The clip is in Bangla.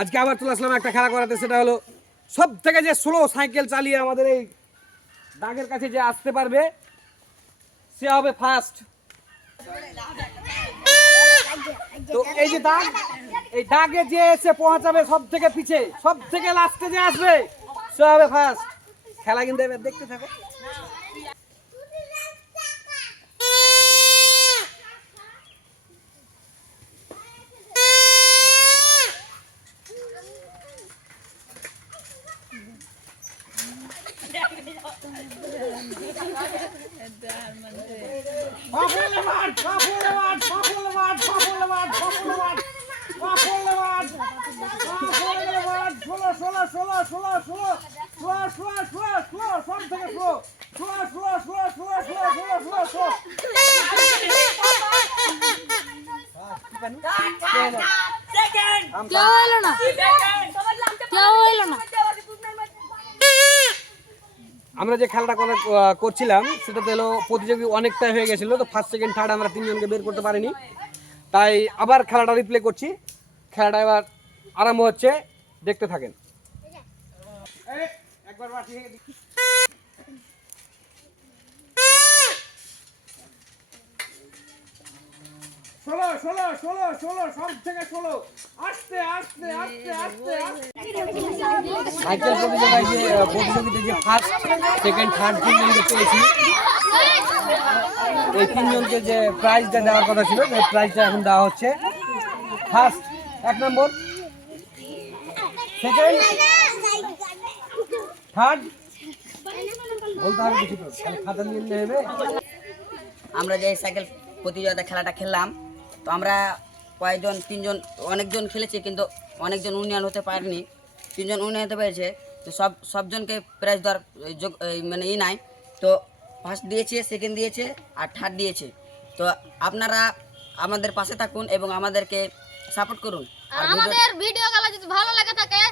আজকে আবার চলে আসলাম একটা খেলা করাতে, সেটা হলো সব থেকে যে স্লো সাইকেল চালিয়ে আমাদের এই দাগের কাছে যে আসতে পারবে সে হবে ফার্স্ট। তো এই যে দাগ, এই দাগে যে এসে পৌঁছাবে সব থেকে পিছে, সব থেকে লাস্টে যে আসবে সে হবে ফার্স্ট। খেলা কিন্তু এবার দেখতে থাকো। আমরা যে খেলাটা করছিলাম সেটাতে হলো প্রতিযোগী অনেকটাই হয়ে গেছিলো, তো ফার্স্ট সেকেন্ড থার্ড আমরা তিনজনকে বের করতে পারিনি, তাই আবার খেলাটা রিপ্লে করছি। খেলাটা এবার আরম্ভ হচ্ছে, দেখতে থাকেন। একবার সাইকেল প্রতিযোগিতায় যে ফার্স্ট সেকেন্ড থার্ড তিনজনকে পেয়েছি, এই তিনজনকে যে প্রাইজটা দেওয়ার কথা ছিল সেই প্রাইজটা এখন দেওয়া হচ্ছে। ফার্স্ট 1 নম্বর, সেকেন্ড, থার্ড বলতে হবে কিছু, খালি খাতা নিয়ে নিলে হবে। আমরা যে সাইকেল প্রতিযোগিতা খেলাটা খেললাম, তো আমরা কয়েকজন তিনজন অনেকজন খেলেছি, কিন্তু অনেকজন উন্নয়ন হতে পারেনি, তিনজন উন্নয়ন হতে পেরেছে। তো সবজনকে প্রাইজ দেওয়ার মানে নাই। তো ফার্স্ট দিয়েছে, সেকেন্ড দিয়েছে আর থার্ড দিয়েছে। তো আপনারা আমাদের পাশে থাকুন এবং আমাদেরকে সাপোর্ট করুন। আর আমাদের ভিডিওগুলো যদি ভালো লাগে থাকে